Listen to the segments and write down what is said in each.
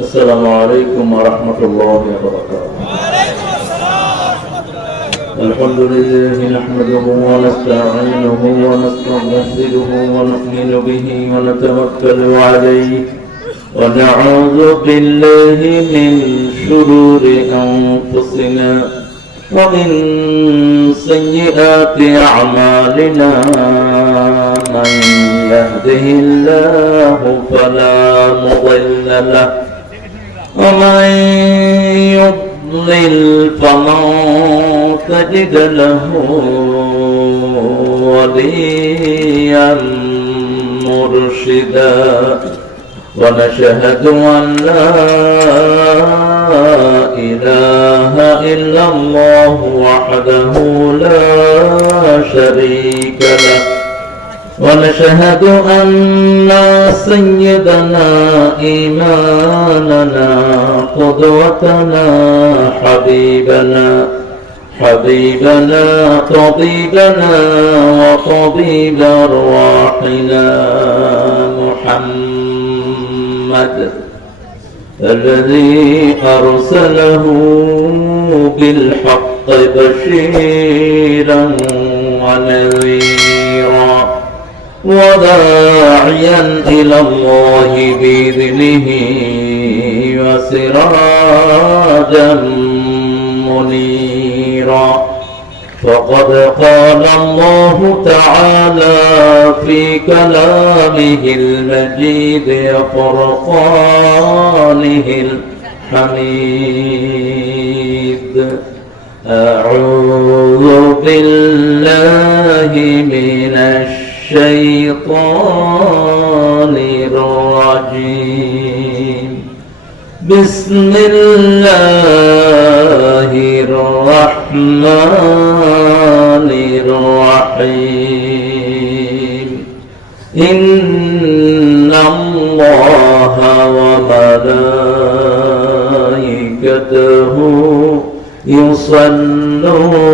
السلام عليكم ورحمة الله وبركاته. الحمد لله نحمده ونستعينه ونستغفره ونؤمن به ونتوكل عليه ونعوذ بالله من شرور أنفسنا ومن سيئات أعمالنا. من يهده الله فلا مضل له ومن يضلل فلن تجد له وليا مرشدا. ونشهد أن لا إله إلا الله وحده لا شريك له. ونشهد أن سيدنا إمامنا قدوتنا حبيبنا طبيبنا وطبيب أرواحنا محمد الذي أرسله بالحق بشيرا ونذيرا وداعيا إلى الله بإذنه وسراجا منيرا. فقد قال الله تعالى في كلامه المجيد وفرقانه الحميد: أعوذ بالله من الشيطان الرجيم. بسم الله الرحمن الرحيم. إن الله وملائكته يصلون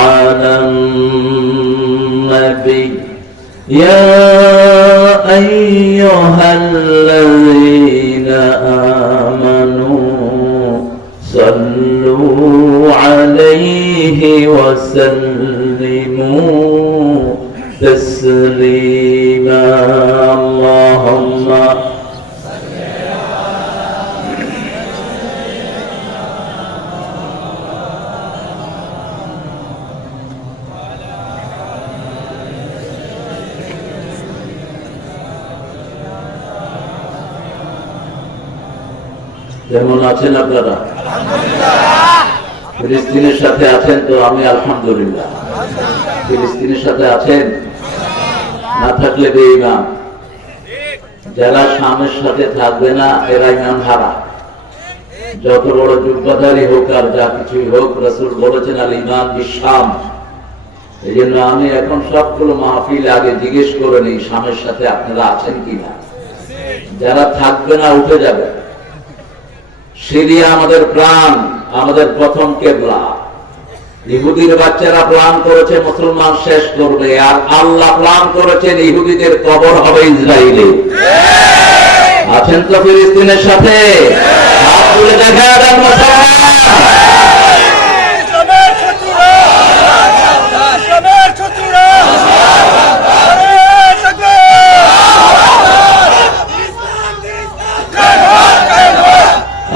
على النبي يا أيها الذين آمنوا صلوا عليه وسلموا تسليما. اللهم কেমন আছেন আপনারা? ফিলিস্তিনের সাথে আছেন তো? আমি আলহামদুলিল্লাহ। ফিলিস্তিনের সাথে আছেন? না থাকলে বেঈমান। যারা শামের সাথে থাকবে না এরা ঈমান হারা। যত বড় যুদ্ধধারী হোক আর যা কিছুই হোক, রাসূল বলেছেন আল ঈমান বিশ-শাম। এই জন্য আমি এখন সবগুলো মাহফিল আগে জিজ্ঞেস করে নিই শামের সাথে আপনারা আছেন কিনা। যারা থাকবে না উঠে যাবে। সিরিয়া আমাদের প্রাণ, আমাদের প্রথম কেবলা। ইহুদির বাচ্চারা প্ল্যান করেছে মুসলমান শেষ করবে, আর আল্লাহ প্ল্যান করেছেন ইহুদিদের কবর হবে ইসরায়েলে। আছেন তো ফিলিস্তিনের সাথে? হাত তুলে দেখা দেন মুসলমান।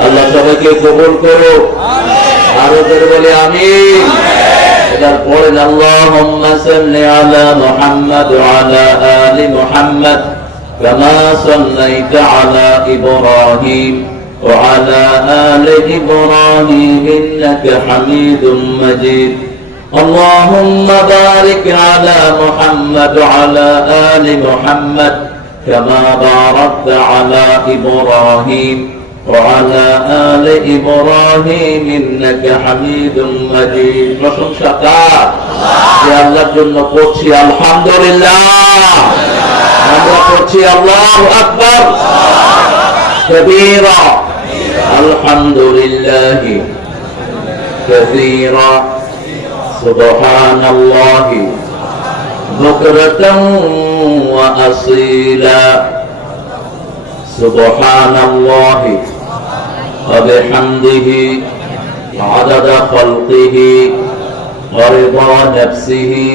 আল্লাহ সবাইকে কবুল করো। আরো জোরে বলে আমিন। এবার পড়েন আল্লাহুম্মা সাল্লি আলা মুহাম্মাদ ওয়া আলা আলি মুহাম্মাদ কামা সাল্লাইতা আলা ইব্রাহিম ওয়া আলা আলি ইব্রাহিম ইন্নাকা হামিদুম মাজিদ। আল্লাহুম্মা বারিক আলা মুহাম্মাদ ওয়া আলা আলি মুহাম্মাদ কামা বারাকতা আলা ইব্রাহিম وعلى آل إبراهيم إنك حميد مجيد. প্রশংসা কার? যে আল্লাহর জন্য পড়ছি আলহামদুলিল্লাহ। আমরা পড়ছি আল্লাহু আকবার كبيرا الحمد لله كثيرا سبحان الله بكرة وأصيلا সুবহানাল্লাহি ওয়া বিহামদিহি আদাদা খালকিহি ওয়া রিদা নাফসিহি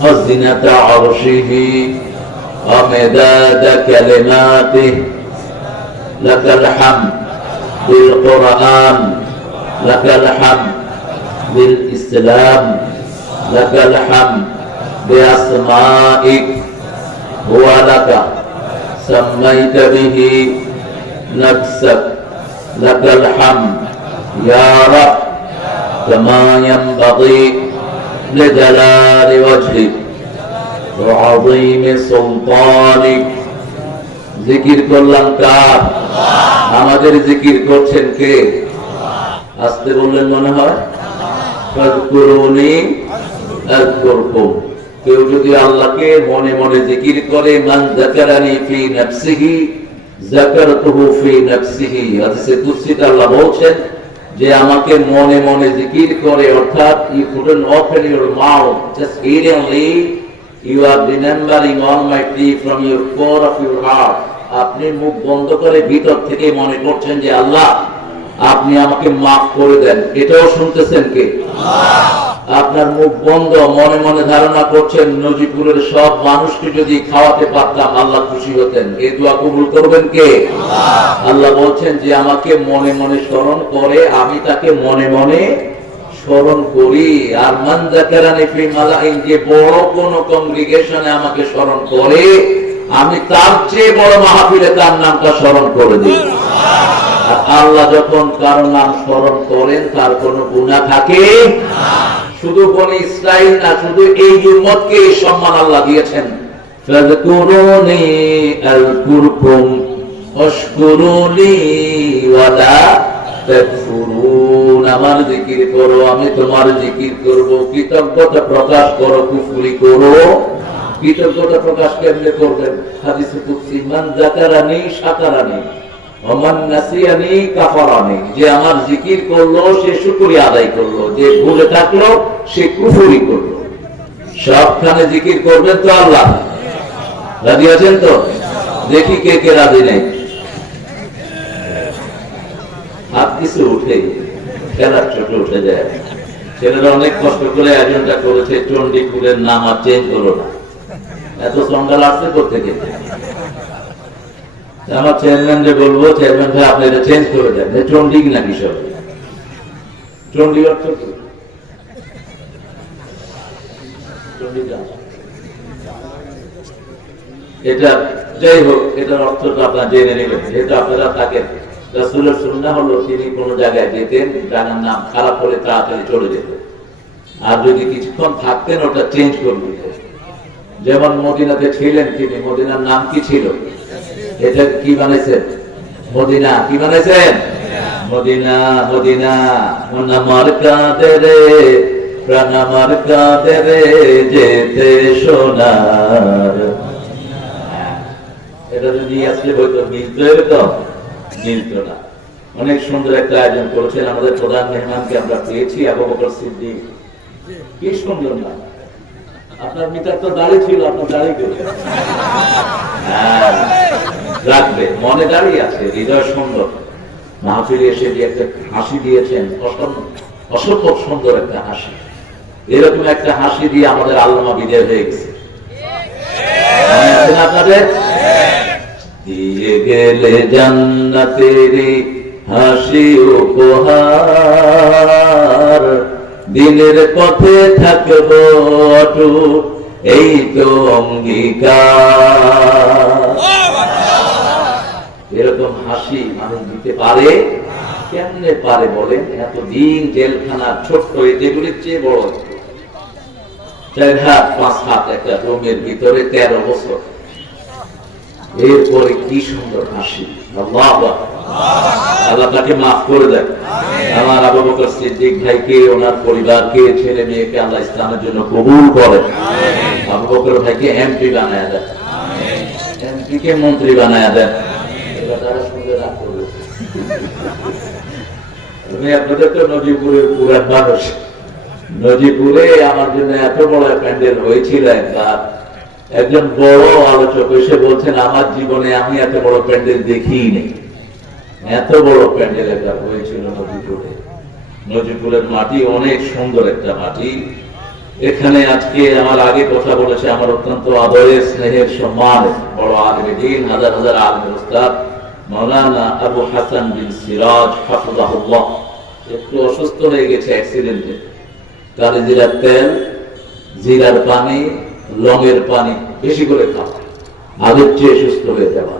ওয়া জিনাতা আরশিহি ওয়া মিদাদা কালিমাতিহি লাকাল হামদ বিল কুরআন লাকাল হামদ বিল ইসলাম লাকাল হামদ বিআসমাইক হুয়া লাকা سميت به نفسك لك الحمد يا رب كما ينبغي لجلال وجهك وعظيم سلطانك জিকির করলাম কার? আমাদের জিকির করছেন কে? আস্তে বললেন মনে হয়। ফাযকুরুনি আযকুরকুম। কেউ যদি আল্লাহকে মনে মনে জিকির করে, মান যাকারানি ফি নাফসিহি যাকারতুহু ফি নাফসিহি। হাদিসে কুদসিতে আল্লাহ বলেন যে আমাকে মনে মনে জিকির করে, অর্থাৎ you couldn't open your mouth, just hiddenly you are remembering Almighty from your core of your heart. আপনি মুখ বন্ধ করে ভিতর থেকে মনে করছেন যে আল্লাহ আপনি আমাকে মাফ করে দেন। এটাও শুনতেছেন কে? আপনার মুখ বন্ধ, মনে মনে ধারণা করছেন নজিপুরের সব মানুষকে যদি খাওয়াতে পারতাম আল্লাহ খুশি হতেন। এই দোয়া কবুল করবেন কে? আল্লাহ বলছেন যে আমাকে মনে মনে স্মরণ করে, আমি তাকে মনে মনে স্মরণ করি। আর মান যাকারানি ফি মালাইন, যে বড় কোন কংগ্রিগেশনে আমাকে স্মরণ করে, আমি তার চেয়ে বড় মাহফিলে তার নামটা স্মরণ করে দিই। আর আল্লাহ যখন কারো নাম স্মরণ করেন তার কোনো গুনাহ থাকে না। শুধু বনি ইসরাইল না, শুধু এই উম্মতকে এই সম্মান আল্লাহ দিয়েছেন। ফাযকুরুনি আযকুরকুম ওয়াশকুরুনি ওয়া লা তাকফুরুন। আমার জিকির করো, আমি তোমার জিকির করব। কৃতজ্ঞতা প্রকাশ করো, কুফরি করো। কৃতজ্ঞতা প্রকাশ কেমনে করবেন? হাদিসে কুদসি, মান যাকারানি শাকারানি ওয়া মান নাসিয়ানি কাফারানি। যে আমার জিকির করলো সে শুকরিয়া আদায় করলো, যে ভুলে থাকলো সে কুফরি করলো। সবখানে জিকির করবেন তো আল্লাহ? রাজি আছেন তো? দেখি কে কে রাজি নেই। হাত কিছু উঠে খেলার চোট উঠে যায়। ছেলেরা অনেক কষ্ট করে আয়োজনটা করেছে, চণ্ডীপুরের নাম আর চেঞ্জ হলো না। এত সন্ডাল আসছে কোথেকে? আমার চেয়ারম্যানকে বলবো, চেয়ারম্যান ভাই আপনি এটা চেঞ্জ করে দেন। চণ্ডী নাকি সব? চণ্ডী অর্থ কি? এটা যাই হোক, এটার অর্থটা আপনারা জেনে নেবেন। যেহেতু আপনারা থাকেন, রাসূলের সুন্নাহ হলো তিনি কোন জায়গায় যেতেন, জানার নাম খারাপ হলে তাড়াতাড়ি চলে যেতেন। আর যদি কিছুক্ষণ থাকতেন ওটা চেঞ্জ করে দিতেন। যেমন মদিনাতে ছিলেন তিনি, মদিনার নাম কি ছিল? এটা কি বানাইছেন? মদিনা। কি বানাইছেন? মদিনা। মদিনা মন আমার কাঁদে রে, প্রাণ আমার কাঁদে রে, যেতে সোনার। এটা যদি আসলে হয়তো মিলতে হবে, তো মিলতো না। অনেক সুন্দর একটা আয়োজন করেছেন। আমাদের প্রধান মেহমানকে আমরা পেয়েছি, আবু বকর সিদ্দিক। কি সুন্দর না? আপনার মিটার তো দাঁড়িয়ে ছিল, আপনার দাঁড়িয়ে গেল। রাখবে, মনে দাঁড়িয়ে আছে, হৃদয় সুন্দর। মাহফিলে এসে যে একটা হাসি দিয়েছেন, অসম্ভব সুন্দর একটা হাসি। এরকম একটা হাসি দিয়ে আমাদের আল্লামা বিদায় হয়ে গেছে। আপনাদের দিয়ে গেলে জান্নাতের হাসি উপহার, দিনের পথে থাকবো অটুট এই তো অঙ্গীকার। এরকম হাসি মানুষ দিতে পারে? কেমনে পারে বলেন? এতদিন জেলখানা ছোট্ট, যেগুলির চেয়ে বড় 4 হাত 5 হাত একটা রুমের ভিতরে 13 বছর। এরপরে কি সুন্দর হাসি। আল্লাহ তাকে মাফ করে দেয়। আমার আবু বকর সিদ্দিক ভাইকে, ওনার পরিবারকে, ছেলে মেয়েকে আল্লাহ ইসলামের জন্য কবুল করে। আবু বকর ভাইকে এমপি বানায় দেন, এমপি কে মন্ত্রী বানায় দেন। তারা সুন্দর রাগ করবে। আপনাদের তো নজিপুরের পুরান মানুষ। নজিপুরে আমার জন্য এত বড় প্যান্ডেল হয়েছিল একবার, একজন বড় আলোচক এসে বলছেন, আমার জীবনে আমি এত বড় প্যান্ডেল দেখিই নেই। এত বড় প্যান্ডেল একটা হয়েছিল নজিপুরে। নজিপুরের মাটি অনেক সুন্দর একটা মাটি। এখানে আজকে আমার আগে কথা বলেছে আমার অত্যন্ত আদরের স্নেহের সম্মান বড় আলেম দ্বীন, হাজার হাজার আলেমের উস্তাদ মাওলানা আবু হাসান বিন সিরাজ হাফিজাহুল্লাহ। একটু অসুস্থ হয়ে গেছে অ্যাক্সিডেন্টে। কালি জিরার তেল, জিরার পানি, লংয়ের পানি বেশি করে খাওয়া, আগের চেয়ে সুস্থ হয়ে যাওয়া।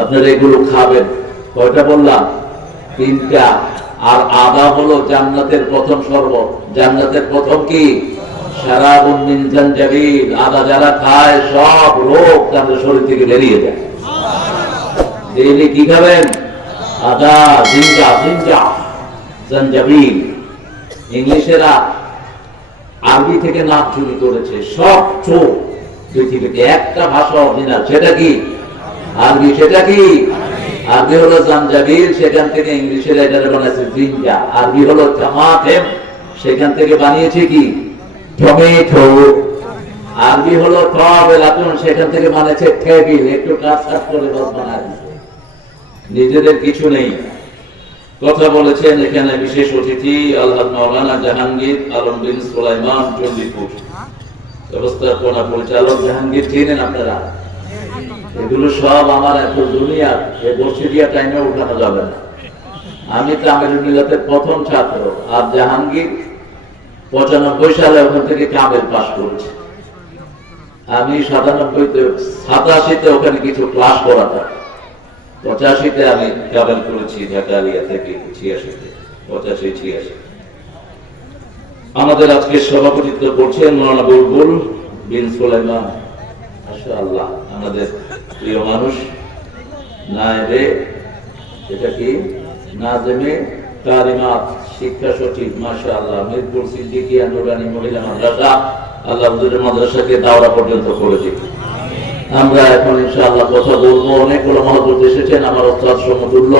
আপনারা এগুলো খাবেন। কয়টা বললাম? 3টা। আর আদা হলো জান্নাতের প্রথম শরবত। জান্নাতের প্রথম কি? শারাবুন মিন জানজাবিল। আদা যারা খায় সব রোগ তাদের শরীর থেকে বেরিয়ে যায়। ডেইলি কি খাবেন? আদা, জিঞ্জার, জানজাবিল। ইংলিশেরা আরবি থেকে নাম চুরি করেছে সব চোখ পৃথিবীতে। একটা ভাষা অরিজিনাল, সেটা কি? আরবি। সেটা কি? আরবি হলো জানজাবিল, সেখান থেকে ইংলিশের এটা বানাইছে জিঞ্জা। আরবি হলো তামাতেম, সেখান থেকে বানিয়েছে কি? টমেটো। আরবি হলো তবেলাতুন, সেখান থেকে বানিয়েছে টেবিল। একটু কাজ করে বস বানায় দিয়েছে। নিজেদের কিছু নেই। কথা বলেছেন এখানে বিশেষ অতিথি আলহাজ মাওলানা জাহাঙ্গীর আলম বিন সুলাইমান চন্ডিপুর, ব্যবস্থাপনা পরিচালক জাহাঙ্গীর। চিনেন আপনারা? এগুলো সব আমার এত দুনিয়া, এই বর্ষিয়া টাইমে উঠানো যাবে না। আমি কামেরুল মিলাতের প্রথম ছাত্র, আর জাহাঙ্গীর 95 সালে ওখান থেকে কামেল পাস করেছে। আমি 87-তে ওখানে কিছু ক্লাস করাতাম। 85-তে আমি কামেল করেছি ঢাকা আলিয়া থেকে। 85-86 আমাদের আজকে সভাপতিত্ব করছেন মাওলানা বুলবুল বিন সুলাইমান। মাশাআল্লাহ, আমাদের প্রিয় মানুষ। নায়েবে, এটা কি? নাজেমে কারিমাত, শিক্ষা সচিব। মাশাআল্লাহ, মিরপুর সিদ্দিকিয়া নুরানি মহিলা মাদ্রাসা। আল্লাহ হুজুরের মাদ্রাসাকে দাওরা পর্যন্ত করে দিন। আমরা এখন ইনশাআল্লাহ কথা বলবো। অনেকগুলো মহব্বত এসেছেন, আমার ওস্তাদ সমতুল্য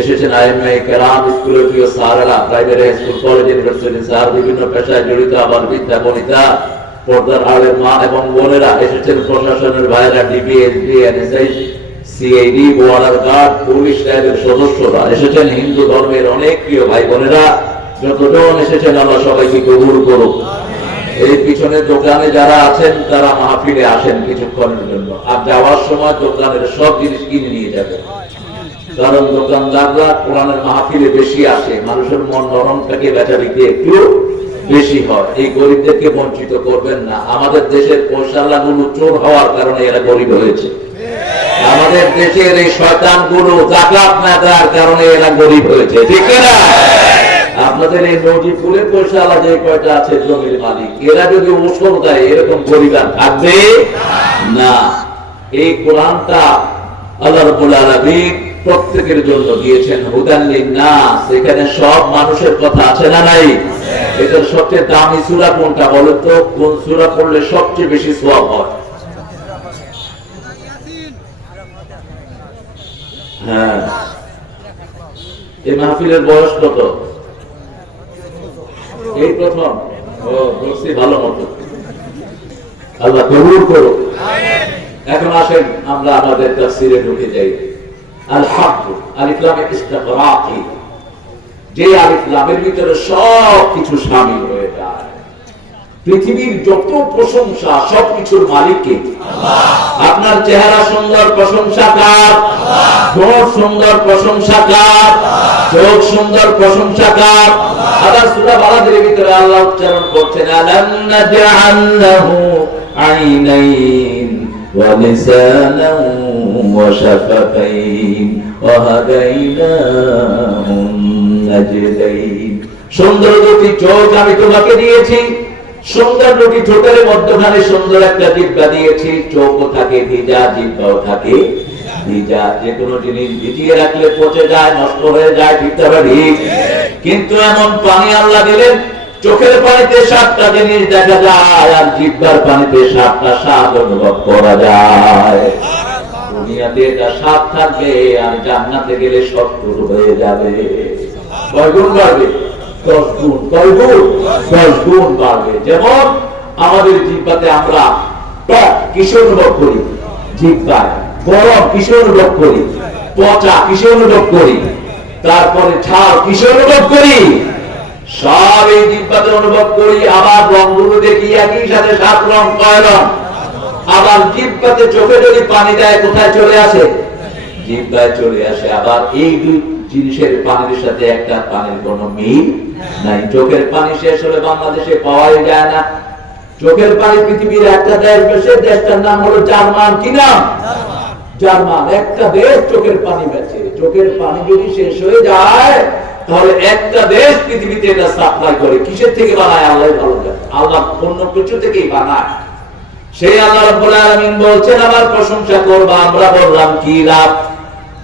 এসেছেন, আইএমএ কেরাম, স্কুলের প্রিয় স্যারেরা, primary school, college, university sir, বিভিন্ন পেশায় জড়িত, আবার বিদ্যা বনিতা, পর্দার আড়ের মা এবং বোনেরা এসেছেন, প্রশাসনের ভাইয়েরা, DB, SB, NSI, CID, border guard, police র্যাবের সদস্যরা এসেছেন, হিন্দু ধর্মের অনেক প্রিয় ভাই বোনেরা যতজন এসেছেন, আল্লাহ সবাইকে কবুল করুক। এই পিছনে দোকানে যারা আছেন তারা মাহফিলে আসেন কিছুক্ষণের জন্য, আর যাওয়ার সময় দোকানের সব জিনিস কিনে নিয়ে যাবেন। কারণ দোকানদাররা কোরআনের মাহফিলে বেশি আসে, মানুষের মন নরম থাকে, বেচা বিক্রি একটু বেশি হয়। এই গরিবদেরকে বঞ্চিত করবেন না। আমাদের দেশের পয়সালাগুলো চোর হওয়ার কারণে এরা গরিব হয়েছে। আমাদের দেশের এই শয়তানগুলো যাকাত না দেওয়ার কারণে এরা গরিব হয়েছে, ঠিক না? আপনাদের এই নজিপুরের পয়সাওয়ালা যে কয়টা আছে জমির মালিক, এরা যদি ওসর দেয় এরকম গরিব আর থাকবে না। এই কোরআনটা আল্লাহ রাব্বুল আলামিন প্রত্যেকের জন্য দিয়েছেন, হুদান লিন-নাস। এখানে সব মানুষের কথা আছে না নাই? এটার সবচেয়ে দামি সূরা কোনটা বলেন তো? কোন সূরা পড়লে সবচেয়ে বেশি সওয়াব হয়? হ্যাঁ, এই মাহফিলের বয়স কত? এই প্রথম। ও, বলছি ভালো মতো। আল্লাহ কবুল করো। এখন আসেন আমরা আমাদের তাফসীরে ঢুকে যাই। আল-হক, আলিফ লাম ইস্তিগরাকি, যে আলিফ লামের ভিতরে সব কিছু শামিল হয়ে যায়। পৃথিবীর যত প্রশংসা সবকিছুর মালিক কে? আল্লাহ। আপনার চেহারা সুন্দর, প্রশংসা কার? আল্লাহ। ঠোঁট সুন্দর, প্রশংসা কার? আল্লাহ। চোখ সুন্দর, প্রশংসা কার? আল্লাহ। আবার সূরা বালাদের ভিতরে আল্লাহ উচ্চারণ করছেন, আলাম নাজআল লাহু আইনাইন ওয়া লিসানান ওয়া শাফাতাইন ওয়া হাদাইনাহুন নাজদাইন। সুন্দর দুটি চোখ আমি তোমাকে দিয়েছি, সুন্দর দুটি ঠোঁটের মধ্যখানে সুন্দর একটা জিহ্বা দিয়েছি। চোখও থাকে ভিজা, জিহ্বাও থাকে ভিজা। যে কোনো জিনিস ভিজিয়ে রাখলে পচে যায়, নষ্ট হয়ে যায়, ঠিক আছে? কিন্তু এমন পানি আল্লাহ দিলেন, চোখের পানিতে 7টা জিনিস দেখা যায়, আর জিহ্বার পানিতে 7টা স্বাদ অনুভব করা যায়। দুনিয়াতে এটা স্বাদ থাকবে, আর জান্নাতে গেলে 70 হয়ে যাবে। কয় গুণ বাড়বে? 10 গুণ। কয় গুণ? 10 গুণ বাড়বে। যেমন আমাদের জিহ্বাতে আমরা টক কিসে অনুভব করি? জিহ্বায়। গরম কিসে অনুভব করি? পচা কিসে অনুভব করি? তারপরে ঝাল কিসে অনুভব করি? সব এই জিহ্বাতে অনুভব করি। আবার রংগুলো দেখি একই সাথে 7 রং, কয় রং? আবার জিহ্বাতে চোখে যদি পানি দেয় কোথায় চলে আসে? জিহ্বায় চলে আসে। আবার এই দুই জিনিসের পানির সাথে একটা পানির কোনো মিল নাই। চোখের পানি শেষ হলে বাংলাদেশে পাওয়াই যায় না। চোখের পানি পৃথিবীর একটা দেশ, সেই দেশটার নাম হলো জার্মান। কি নাম? জার্মান। একটা দেশ চোখের পানি বেচে। চোখের পানি যদি শেষ হয়ে যায় তাহলে একটা দেশ পৃথিবীতে এটা সাপ্লাই করে। কিসের থেকে বানায়? আল্লাহ ভালো জানে। আল্লাহ অন্য কিছু থেকেই বানায়। সেই আল্লাহ রাব্বুল আলামিন বলছেন আমার প্রশংসা করবা। আমরা বললাম কি লাভ?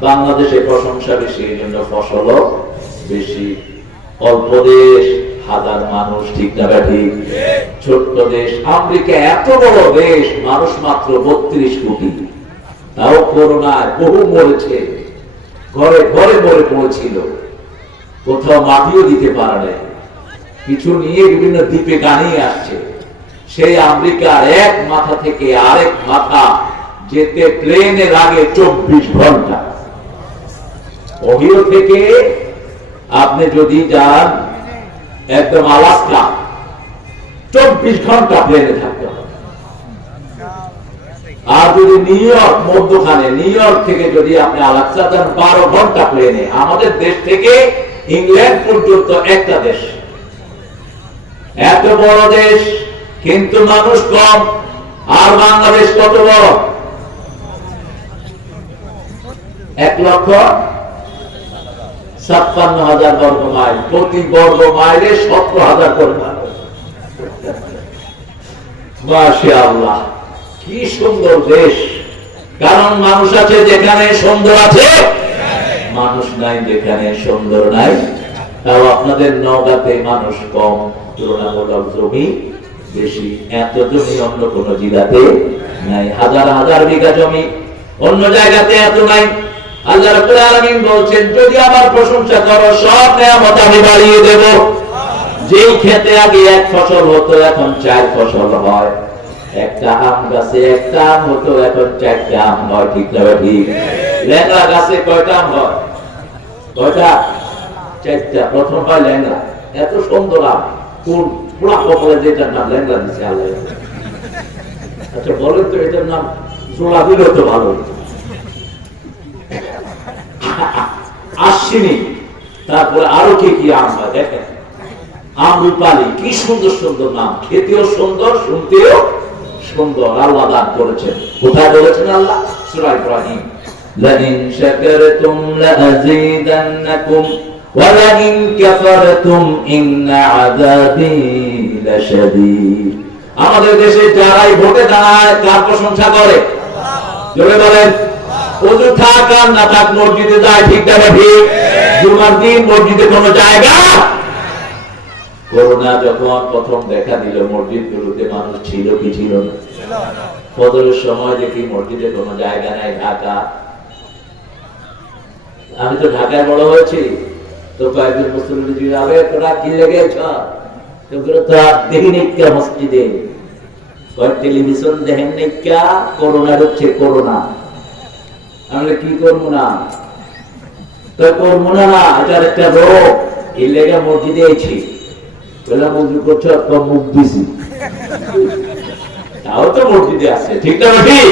বাংলাদেশে প্রশংসা বেশি, এই জন্য ফসলও বেশি। অল্প দেশ, হাজার মানুষ, ঠিক না ঠিক? ছোট্ট দেশ। আমেরিকা এত বড় দেশ, মানুষ মাত্র 32 কোটি। তাও করোনায় বহু মরেছে, ঘরে ঘরে মরে পড়েছিল, কোথাও মাটিও দিতে পারে নাই। কিছু নিয়ে বিভিন্ন দ্বীপে গানিয়ে আসছে। সেই আমেরিকার এক মাথা থেকে আরেক মাথা যেতে প্লেনে লাগে 24 ঘন্টা। ওহিও থেকে আপনি যদি যান একদম আলাস্কা, 24 ঘন্টা প্লেনে থাকতে হবে। আর যদি নিউ ইয়র্ক মধ্যখানে, নিউ ইয়র্ক থেকে যদি আপনি আলাস্কা যান 12 ঘন্টা প্লেনে। আমাদের দেশ থেকে ইংল্যান্ড পর্যন্ত একটা দেশ। এত বড় দেশ কিন্তু মানুষ কম। আর বাংলাদেশ কত বড়? 1,56,000 বর্গ মাইল। প্রতি বর্গ মাইলে 17,000 করে মানুষ। মাশাআল্লাহ, কি সুন্দর দেশ। কারণ মানুষ আছে যেখানে সুন্দর আছে, মানুষ নাই যেখানে সুন্দর নাই। তাও আপনাদের নওগাঁতে মানুষ কম, তুলনামূলক জমি বেশি। এত জমি অন্য কোন জেলাতে নাই। হাজার হাজার বিঘা জমি অন্য জায়গাতে এত নাই। আল্লাহ রাব্বুল আলামিন বলছেন যদি আমার প্রশংসা করো সব নিয়ামত আমি বাড়িয়ে দেব। যেই খেতে আগে 1 ফসল হতো এখন 4 ফসল হয়। একটা আম গাছে একটা আম হতো এখন 4টা আম হয়। ঠিক না ঠিক? লেঙ্গা গাছে কয়টা আম হয়? কয়টা? 4টা। প্রথম হয় লেঙ্গা। এত সুন্দর আম। কোন পুরা কপালে যেটার নাম লেঙ্গা দিচ্ছে আল্লাহ। আচ্ছা বলেন তো এটার নাম জোড়া দিলে তো ভালো। আশ্বিনী। তারপরে আরো কি কি আম হয় দেখেন। আমরুপালি। কি সুন্দর সুন্দর নাম। খেতেও সুন্দর, শুনতেও সুন্দর। আল্লাহ দান করেছেন। কোথায় বলেছেন আল্লাহ? সূরা ইব্রাহিম। লাইন শাকারতুম লাযীদান্নাকুম ওয়া লাইন কাফারতুম ইন্না আযাবী লাশাদীদ। আমাদের দেশে যারাই ভোটে দাঁড়ায় কার প্রশংসা করে? জোরে বলেন। ওযু থাক আর না থাক মসজিদে যায়। ঠিক না ঠিক? জুমার দিন মসজিদে কোনো জায়গা। করোনা যখন প্রথম দেখা দিল মসজিদগুলোতে মানুষ ছিল কি ছিল না? ফজরের সময় দেখি মসজিদে কোনো জায়গা নাই। ঢাকা, আমি তো ঢাকায় বড় হয়েছি, তো কয়েকজন মুসলিম জিজ্ঞাসা তোরা কি লেগেছ? তো দেখিনি মসজিদে। টেলিভিশন দেখেন নাকি? করোনা হচ্ছে করোনা। আমরা কি করবো না? তো করবো না, এটার একটা রোগ। এই লেগে মসজিদে এসেছি। মুখ দিছি, তাও তো মসজিদে আছে। ঠিক না ঠিক?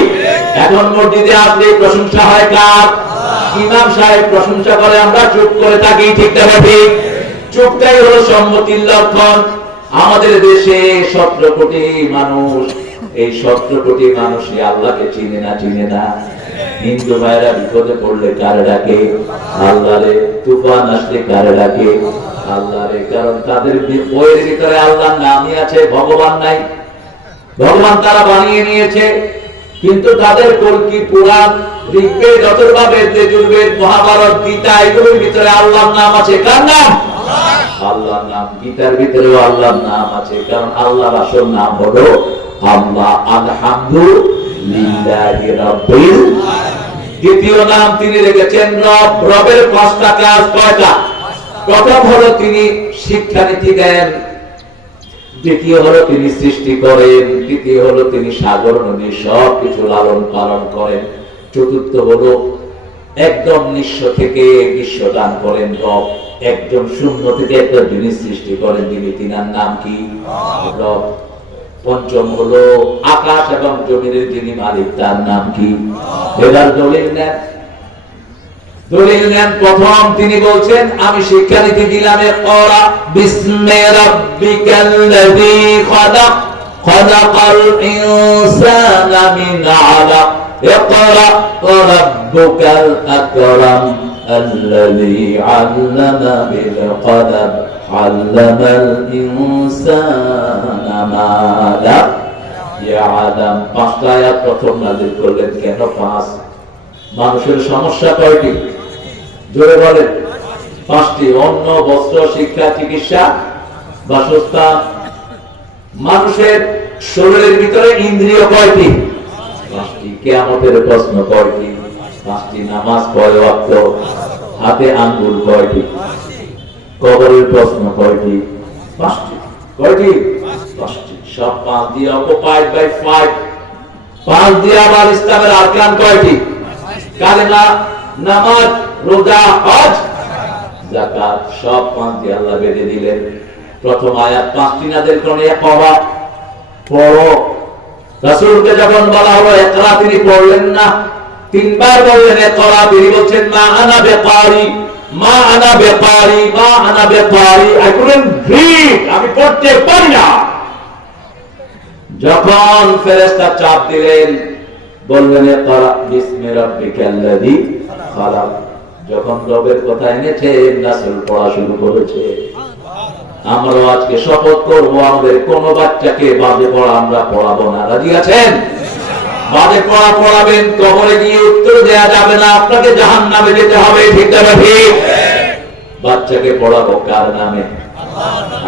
এখন মসজিদে আসলে প্রশংসা হয় কার? ইমাম সাহেব প্রশংসা করে, আমরা চুপ করে থাকি। ঠিক না ঠিক? চুপটাই হলো সম্মতির লক্ষণ। আমাদের দেশে 17 কোটি মানুষ। এই 17 কোটি মানুষই আল্লাহকে চিনে না, চিনে না। হিন্দু ভাইরা বিপদে পড়লে কারে ডাকে? আল্লাহরে। তুফান আসলে কারে ডাকে? আল্লাহরে। কারণ তাদের বইয়ের ভিতরে আল্লাহর নামই আছে, ভগবান নাই। ভগবান তারা বানিয়ে নিয়েছে, কিন্তু তাদের কল্কি, পুরাণ, ঋগ্বেদ, অথর্ববেদ, যজুর্বেদ, মহাভারত, গীতা এগুলোর ভিতরে আল্লাহর নাম আছে। কার নাম? আল্লাহর নাম। গীতার ভিতরেও আল্লাহর নাম আছে। কারণ আল্লাহর আসল নাম হলো আল্লাহ। আলহামদুলিল্লাহি রাব্বিল আলামিন। দ্বিতীয় নাম তিনি রেখেছেন রব। রবের 5টা কাজ। কয়টা? প্রথম হলো তিনি শিক্ষানীতি দেন, দ্বিতীয় হলো তিনি সৃষ্টি করেন, তৃতীয় হলো তিনি সাগর নদী সবকিছু লালন পালন করেন, চতুর্থ হলো একদম নিঃস্ব থেকে বিশ্ব দান করেন রব, একদম শূন্য থেকে একটা জিনিস সৃষ্টি করেন যিনি, তিনার নাম কি? রব। পঞ্চম হলো আকাশ এবং জমিনের যিনি মালিক, তার নাম কি? এবার দলিল নেন, দলিল নেন। প্রথম তিনি বলছেন আমি শিক্ষানীতি দিলাম, ইকরা বিসমি রাব্বিকাল্লাযী খালাক খালাকাল ইনসানা মিন আলাক ইকরা ওয়া রাব্বুকাল আকরাম আল্লাযী আল্লামা বিল কলম আল্লামাল ইনসানা মা লাম ইয়ালাম। পাঁচটা আয়াত প্রথম নাযিল করলেন। কেন পাঁচ? মানুষের সমস্যা কয়টি? জোরে বলেন। পাঁচটি। অন্ন, বস্ত্র, শিক্ষা, চিকিৎসা, বাসস্থান। মানুষের শরীরের ভিতরে ইন্দ্রিয় কয়টি? পাঁচটি। কিয়ামতের প্রশ্ন কয়টি? পাঁচটি। নামাজ কয় ওয়াক্ত? হাতে আঙ্গুল কয়টি? কবরের প্রশ্ন কয়টি? পাঁচটি। কয়টি? পাঁচটি। সব পাঁচ দিয়ে অকুপাইড বাই ফাইভ। পাঁচ দিয়ে আবার ইসলামের আরকান কয়টি? কালেমা, নামাজ, রোজা, হজ, যাকাত, সব পাঁচ দিয়ে আল্লাহ বেঁধে দিলেন। প্রথম আয়াত পাঁচটি নাযিল করে ইকরা, পড়ো। রাসূলকে যখন বলা হলো ইকরা, তিনি পড়লেন না, তিনবার বললেন ইকরা। তিনি বলছেন মা আনা বিকারি, মা আনা বিকারি, মা আনা বিকারি, আই কুডন্ট রিড, আমি পড়তে পারি না। যখন ফেরেশতা চাপ দিলেন, বললেন ইকরা বিসমি রাব্বিকাল্লাযী খালাক। যখন রবের কথা এনেছেন, রাসূল পড়া শুরু করেছে। আমরা আজকে শপথ করব আমাদের কোন বাচ্চাকে বাজে পড়া আমরা পড়াবো না। রাজি আছেন? বাজে পড়া পড়াবেন, কবরে গিয়ে উত্তর দেয়া যাবে না, আপনাকে জাহান্নামে যেতে হবে। ঠিক না ঠিক? বাচ্চাকে পড়াবো কার নামে?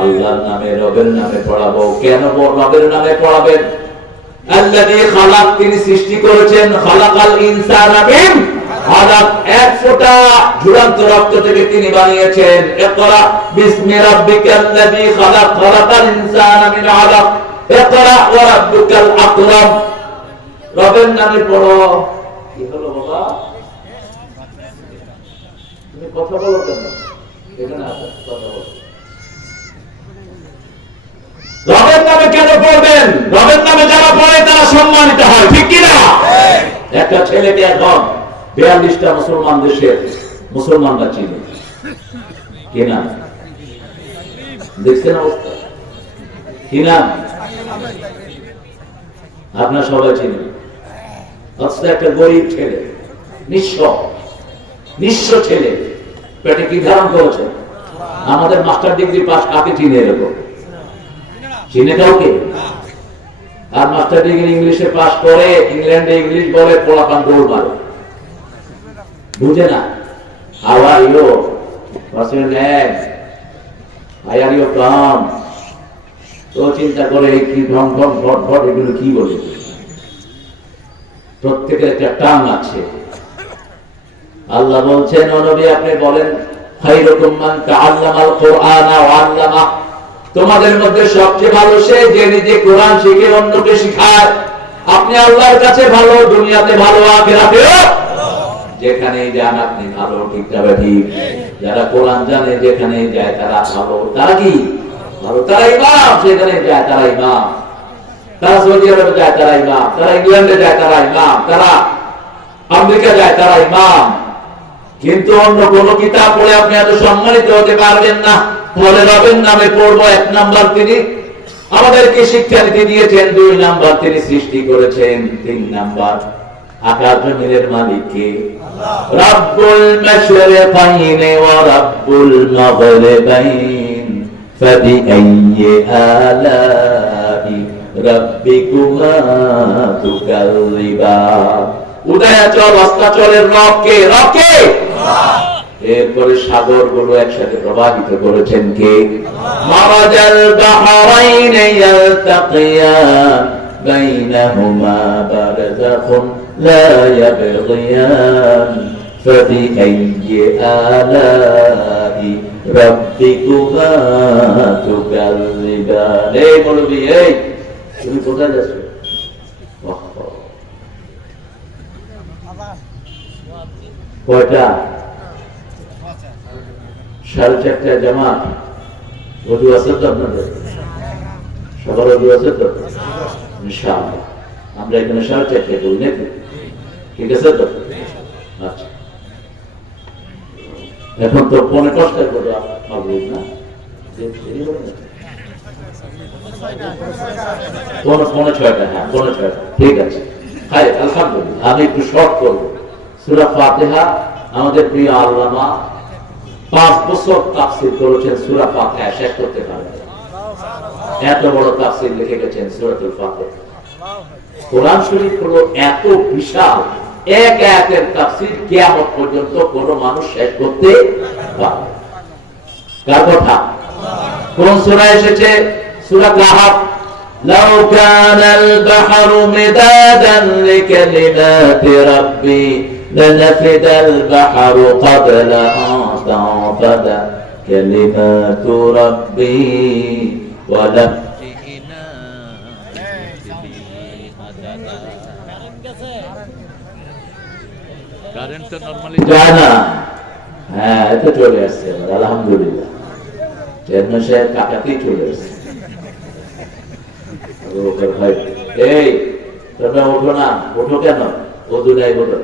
আল্লাহর নামে, রবের নামে পড়াবো। কেন রবের নামে পড়াবেন? আল্লাযী খালাক, তিনি সৃষ্টি করেছেন। খালাকাল ইনসানা মিন আলাক, এক ফোঁটা ঝুলন্ত রক্ত থেকে তিনি বানিয়েছেন। ইকরা বিসমি রাব্বিকাল্লাযী খালাক খালাকাল ইনসানা মিন আলাক ইকরা ওয়া রাব্বুকাল আকরাম। রবের নামে পড়ো। কি হলো বাবা? তুমি কথা বলো কেন? এখানে আসো, কথা বলো। রবের নামে কেন পড়বেন? রবের নামে যারা পড়ে তারা সম্মানিত হয়। ঠিক কিনা? একটা ছেলেকে এখন 42টা মুসলমান দেশের মুসলমানরা চিনে কিনা? দেখছেন অবস্থা কিনা? আপনার সবাই চিনেন। অথচ একটা গরিব ছেলে, নিঃস্ব ছেলে, পেটে কি ধারণ করেছে? আমাদের মাস্টার ডিগ্রি পাস কাকে চিনে? এরকম চিনে কাউকে? আর মাস্টার ডিগ্রি ইংলিশে পাস করে ইংল্যান্ডে ইংলিশ বলে, পোলাপান দৌড় মারে, বুঝে না। How are you? What's your name? Why are you from? তো চিন্তা করে কি ঢং ঢং ভট ভট এগুলো কি বলে? প্রত্যেকের একটা টান আছে। আল্লাহ বলছেন ও নবী আপনি বলেন খায়রুকুম মান তাআল্লামাল কুরআনা ওয়া আল্লামা, তোমাদের মধ্যে সবচেয়ে ভালো সে যে নিজে কোরআন শিখে অন্যকে শেখায়। আপনি আল্লাহর কাছে ভালো, দুনিয়াতে ভালো, আখিরাতেও যেখানে যান আপনি ভালো। ঠিক না ঠিক? যারা কোরআন জানে যেখানে যায় তারা ভালো। তারা কি ভালো? তারা ইমাম, সেখানে যায় তারা ইমাম। তারা সৌদি আরবে যায় তারা ইমাম, তারা ইংল্যান্ডে যায় তারা ইমাম, তারা আমেরিকা যায় তারা ইমাম। কিন্তু অন্য কোন কিতাব পড়ে আপনি এত সম্মানিত হতে পারবেন না। বলে রবের নামে পড়বো। 1 নাম্বার তিনি আমাদেরকে শিক্ষানীতি দিয়েছেন, 2 নাম্বার তিনি সৃষ্টি করেছেন, 3 নাম্বার আকাশ জমিনের মালিক কে? রব্বুল মাশরিকাইন ওয়া রব্বুল মাগরিবাইন ফাবিআইয়ি আলাই রাব্বিকুমা তুকাল্লিবান। উদয়াচল অস্তাচলের রব কে? রব কে? এরপরে সাগর গুলো একসাথে প্রবাহিত করেছেন কে? মারাজাল বাহরাইন ইয়ালতাকিয়ান বাইনাহুমা বারযাখুন লা ইয়াবগিয়ান ফাবিআইয়ি আলাই রাব্বিকুমা তুকাল্লিবান। এই বলবি, এই তুমি কোথায় যাচ্ছ? কয়টা? 4:30 জামাত। ওযু আছে তো আপনাদের? সবার ওযু আছে তো? ইনশাআল্লাহ আমরা এখানে 4:30 করি নাকি? ঠিক আছে তো? আচ্ছা, এখন তো 5:45 করে আপনি না পৌনে ছয়টা, হ্যাঁ 5:45, ঠিক আছে। হাই আলহামদুলিল্লাহ। আমি একটু শর্ট করবো। সূরা ফাতিহা আমাদের প্রিয় আল্লামা 5 বছর তাফসীর করেছেন, সূরা ফাতিহা শেষ করতে পারেন। এত বড় তাফসীর লিখে গেছেন সূরাতুল ফাতিহা। কোরআন শরীফ হলো এত বিশাল, এক আয়াতের তাফসীর কিয়ামত পর্যন্ত কোন মানুষ শেষ করতে পারবে। কার কথা? কোন সূরা এসেছে? সূরা কাহফ। লাউ কানাল বাহরু মিদাদান লিকালিমাতি রাব্বি লানাফিদাল বাহরু ক্বাবলা আন তানফাদা কালিমাতু রাব্বি ওয়া লা কারেন্টটা নরমালি যায় না। হ্যাঁ, এটা চলে আসছে আলহামদুলিল্লাহ। চেয়ারম্যান সাহেব কাকাতেই চলে আসছে। ভাই এই তোমরা ওঠো না, ওঠো কেন? ওযু নাই বলো।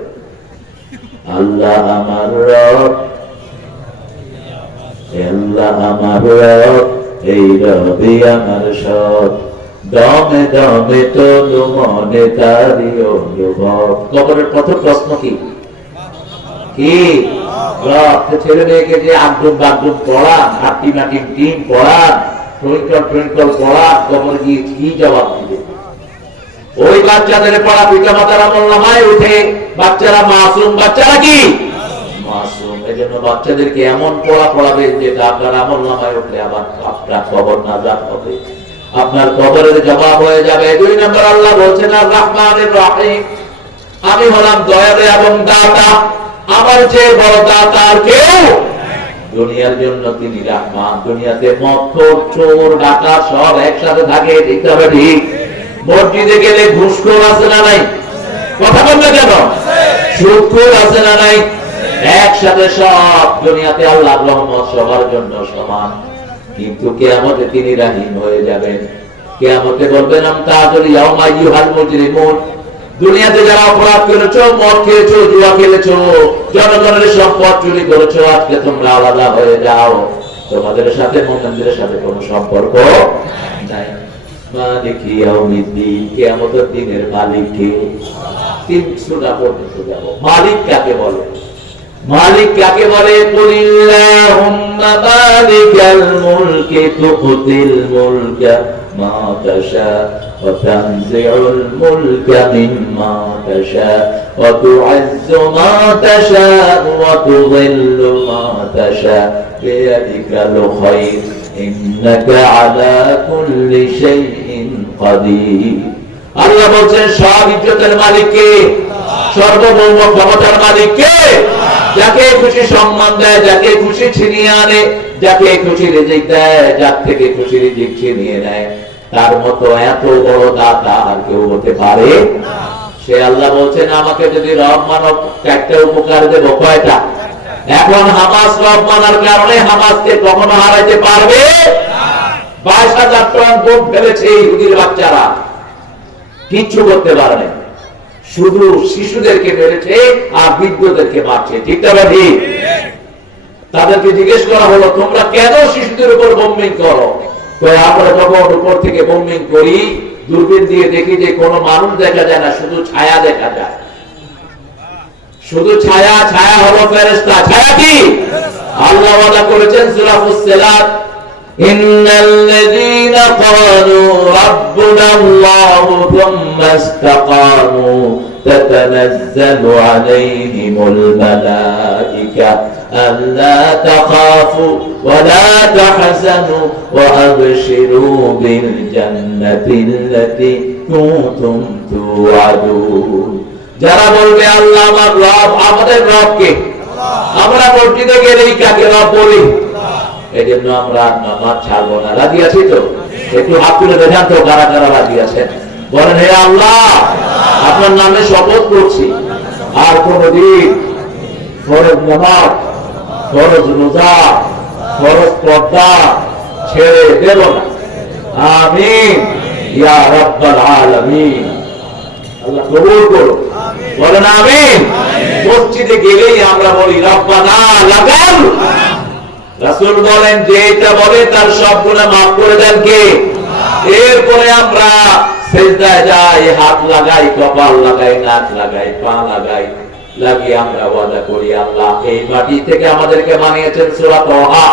আল্লাহ আমার রব, আল্লাহ আমার রব, এই রবি আমার সব, দমে দমে তনু মনে তারি অনুভব। কবরের প্রথম প্রশ্ন কি? কি ছেলে মেয়েকে যে আগ্রহ বাগ্রহ পড়ান, হাট্টি মাটি টিম পড়ান, টুইঙ্কল টুইঙ্কল পড়ান, কবর গিয়ে কি জবাব দিবে? ওই বাচ্চাদের পড়া পিতা মাতার আমলনামায় উঠে। বাচ্চারা মাসুম, বাচ্চারা কি মাসুম। এই জন্য বাচ্চাদেরকে এমন পড়া পড়াবে যেটা আপনার আমলনামায় উঠলে আবার আপনার কবর নাজাত হবে, আপনার কবরের জবাব হয়ে যাবে। 2 নম্বর আল্লাহ বলছেন আর রহমানির রহিম, আমি হলাম দয়ালু এবং দাতা, আমার চেয়ে বড় দাতা আর কেউ দুনিয়ার জন্য তিনি রহমান। দুনিয়াতে মক্কর চোর ডাকাত সব একসাথে থাকে, ঠিক তবে ঠিক। মসজিদে গেলে ঘুষখোর আছে না নাই? কথা বলবে কেন? সুদখোর আছে না নাই? একসাথে সব। দুনিয়াতে আল্লাহর রহমত সবার জন্য সমান, কিন্তু কিয়ামতে তিনি রহিম হয়ে যাবেন। কিয়ামতে বলবেন আমতাজুল ইয়াউমা আইয়ুহাল মুজরিমুন, দুনিয়াতে যারা অপরাধ করেছো, মদ খেয়েছো, জুয়া খেলেছো, জনগণের সম্পদ চুরি করেছো, আজকে তোমরা আলাদা হয়ে যাও, তোমাদের সাথে মুমিনদের সাথে কোনো সম্পর্ক নাই। মালিক ইয়াউমিদ্দিন, কিয়ামতের দিনের মালিক কে? 3 সূরা পর্যন্ত যাব। মালিক কাকে বলে? মালিক কাকে বলে? কুলিল্লাহুম্মা মালিকাল মুলকি তুতিল মুলকা মা তাশা ওয়া তানজিউল মুলকা মিম্মা তাশা ওয়া তু'ইজ্জু মা তাশা ওয়া তুযিল্লু মা তাশা বিয়াদিকাল খায়র ইন্নাকা আলা কুল্লি শাইইন কাদির। আল্লাহ বলেন সব ইজ্জতের মালিক কে? সর্বভৌম ক্ষমতার মালিক কে? যাকে খুশি সম্মান দেয়, যাকে খুশি ছিনিয়ে আনে, যাকে খুশি রিজিক দেয়, যার থেকে খুশি রিজিক ছিনিয়ে নেয়, তার মতো এত বড় দাতা আর কেউ হতে পারে না। সে আল্লাহ বলছেন আমাকে যদি রব মানো, 4টা উপকার দেব। কয়টা? এখন হামাস রব মানার কারণে হামাসকে কখনো হারাইতে পারবে না। 22,000 টন বোম ফেলেছে ইহুদির বাচ্চারা, কিচ্ছু করতে পারে না। শুধু শিশুদেরকে মেরেছে আর বৃদ্ধদেরকে মারছে, ঠিক না ঠিক? তাদেরকে জিজ্ঞেস করা হলো তোমরা কেন শিশুদের উপর বোম্বিং করো? আমরা যখন উপর থেকে বোম্বিং করি, দূরবীন দিয়ে দেখি যে কোনো মানুষ দেখা যায় না, শুধু ছায়া দেখা যায়। শুধু ছায়া, ছায়া হলো ফেরেশতা। ছায়া কি? আল্লাহ ওয়াদা করেছেন সূরা ফুসসিলাত, ইন্নাল্লাযীনা ক্বালু রাব্বুনাল্লাহু থুম্মা ইসতাকামু তাতানাজ্জালু আলাইহিমুল মালায়েকা আল্লা তাখাফু ওয়া লা তাহজানু ওয়া আবশিরু বিল জান্নাতিল্লাতী কুনতুম তুআদুন। যারা বলবে আল্লাহ আমার রব, আমাদের রব কে? আমরা মসজিদে গেলেই কাকে রব বলি? এই জন্য আমরা নামাজ ছাড়বো না। রাজি আছি তো? একটু হাত তুলে দেখান তো কারা কারা রাজি আছেন। বলেন, হে আল্লাহ, আপনার নামে শপথ করছি আর কোনদিন ফরজ নামাজ, ফরজ রোজা, ফরজ পর্দা ছেড়ে দেব না। আমিন ইয়া রাব্বাল আলামিন। আল্লাহ কবুল করুন। বলেন আমিন। মসজিদে গেলেই আমরা বলি রব্বানা লাকাল। রাসূল বলেন, যে এটা বলে তার সব গুনাহ মাফ করে দেন কে? এরপরে আমরা সিজদায় যাই, হাত লাগাই, কপাল লাগাই, নাক লাগাই, পা লাগাই, লাগিয়ে আমরা ওয়াদা করি, আল্লাহ এই মাটি থেকে আমাদেরকে বানিয়েছেন। সূরা তাহা,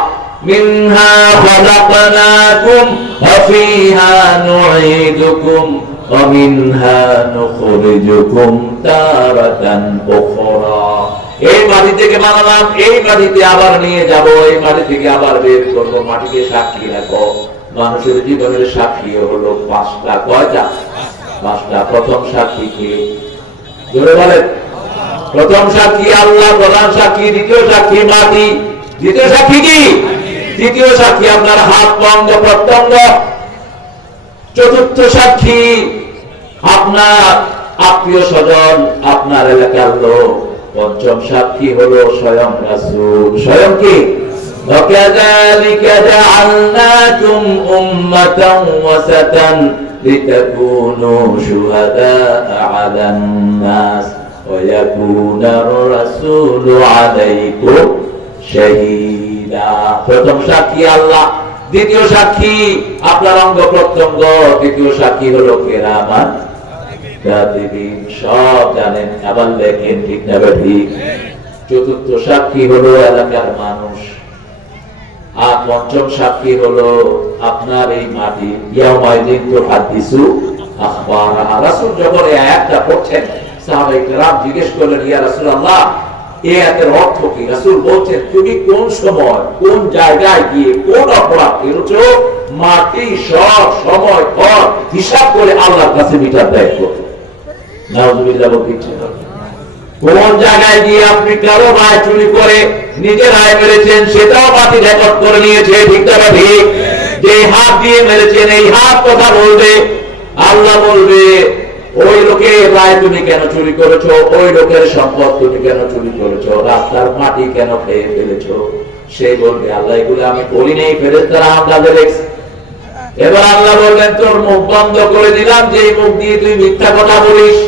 মিনহা খালাকনাকুম ওয়া ফিহা নুঈদুকুম ওয়া মিনহা নুখরিজুকুম তারাতান উখরা। এই মাটি থেকে বানালাম, এই মাটিতে আবার নিয়ে যাব, এই মাটি থেকে আবার বের করব। মাটিকে সাক্ষী রাখো। মানুষের জীবনের সাক্ষী হলো পাঁচটা। কয়টা? পাঁচটা। প্রথম সাক্ষী কে? জোরে বলেন। প্রথম সাক্ষী আল্লাহ, প্রধান সাক্ষী। দ্বিতীয় সাক্ষী মাটি। দ্বিতীয় সাক্ষী কি? তৃতীয় সাক্ষী আপনার হাত, অঙ্গ প্রত্যঙ্গ। চতুর্থ সাক্ষী আপনার আত্মীয় স্বজন, আপনার এলাকার লোক। পঞ্চম সাক্ষী হলো স্বয়ং রাসূল। স্বয়ং কি? وَكَذَلِكَ جَعَلْنَاكُمْ أُمَّةً وَسَطًا لِتَكُونُوا شُهَدَاءَ عَلَى النَّاسِ وَيَكُونَ الرَّسُولُ عَلَيْكُمْ شَهِيدًا। প্রথম সাক্ষী আল্লাহ, দ্বিতীয় সাক্ষী আপনার অঙ্গ প্রত্যঙ্গ, তৃতীয় সাক্ষী হলো কিরামান কাতিবিন। সব জানেন, আবার লেখেন, ঠিক না ঠিক? চতুর্থ সাক্ষী হলো এলাকার মানুষ। আর পঞ্চম সাক্ষী হলো আপনার এই মাটি। ইয়াউমাইদিন তুহাদ্দিসু আখবারাহা। রাসূল যখন এই আয়াতটা পড়ছেন, সাহাবায়ে কেরাম জিজ্ঞেস করলেন, ইয়া রাসূলুল্লাহ, এই আয়াতের অর্থ কি? রাসূল বলছেন, তুমি কোন সময়, কোন জায়গায় গিয়ে কোন অপরাধ করেছো, মাটি সব সময় পর হিসাব করে আল্লাহর কাছে বিচার দায় করবে। নাউযুবিল্লাহ বলছেন, কোন জায়গায় গিয়ে আপনি কারো রায় চুরি করে নিজের রায় মেরেছেন, সেটাও মাটি রেকর্ড করে নিয়েছে, ঠিক না ঠিক? যে হাত দিয়ে মেরেছেন, এই হাত কথা বলবে। আল্লাহ বলবে, ওই লোকের রায় তুমি কেন চুরি করেছো, ওই লোকের সম্পদ তুমি কেন চুরি করেছো, রাস্তার মাটি কেন খেয়ে ফেলেছো। সে বলবে, আল্লাহ এগুলো আমি বলি নেই, ফেরেশতারা আমাদের দেখছে। এবার আল্লাহ বলবেন, তোর মুখ বন্ধ করে দিলাম, যে মুখ দিয়ে তুই মিথ্যা কথা বলিস।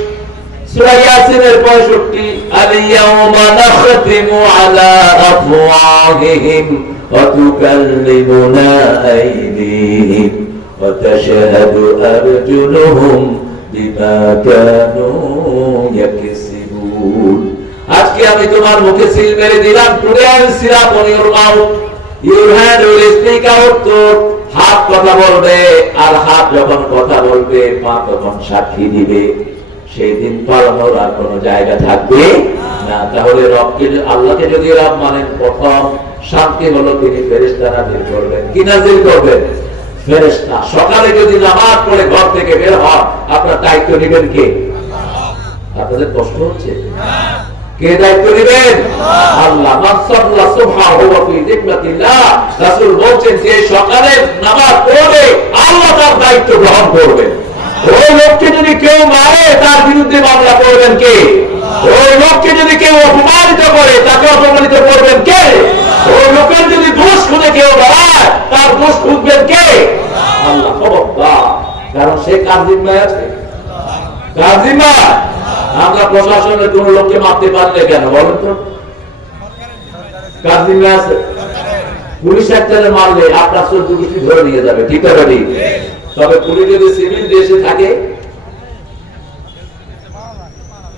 সূরা ইয়াসিনের 65, আল-ইয়াওমা নাখতিমু আলা আফওয়াহিহিম ওয়া তুকাল্লিমুনা আইদিহিম ওয়া তাশহাদু আরজুলুহুম বিমা কানু ইয়াকসিবুন। আজকে আমি তোমার মুখে সিল মেরে দিলাম। টুডে আই উইল সিল আপন your mouth, your hand will speak out. তো হাত কথা বলবে, আর হাত যখন কথা বলবে, পা তখন সাক্ষী দিবে। সেই দিন পালানোর আর কোন জায়গা থাকবে না। তাহলে রবকে, আল্লাহকে যদি রব মানেন, প্রথম শান্তি হলো তিনি ফেরেশতা নাযিল করবেন। কি নাযিল করবেন? ফেরেশতা। সকালে যদি নামাজ পড়ে ঘর থেকে বের হন, আপনার দায়িত্ব নেবেন কে? আপনাদের কষ্ট হচ্ছে? কে দায়িত্ব নেবেন? আল্লাহ। মান সাল্লা সুবহানাহু ওয়া ফি যিকরাতিল্লাহ। রাসূল বলেন, যে সকালে নামাজ পড়বে, আল্লাহ তার দায়িত্ব গ্রহণ করবেন। ওই লোককে যদি কেউ মারে, তার বিরুদ্ধে মামলা করবেন কে? ওই লোককে যদি কেউ অপমানিত করে, তাকে অপমানিত করবেন কে? ওই লোকের যদি দোষ খুঁজে কেউ বাড়ায়, তার দোষ খুঁজবেন কে? আল্লাহ। খবরদার, কারণ সে কার জিম্মায় আছে? কার জিম্মায়? আমরা প্রশাসনের কোন লোককে মারতে পারলে কেন বলেন তো? কার জিম্মায় আছে? পুলিশ একজনে মারলে আপনার 14 গোষ্ঠী ধরে নিয়ে যাবে, ঠিক আছে? তবে পুলিশ যদি সিভিল দেশে থাকে,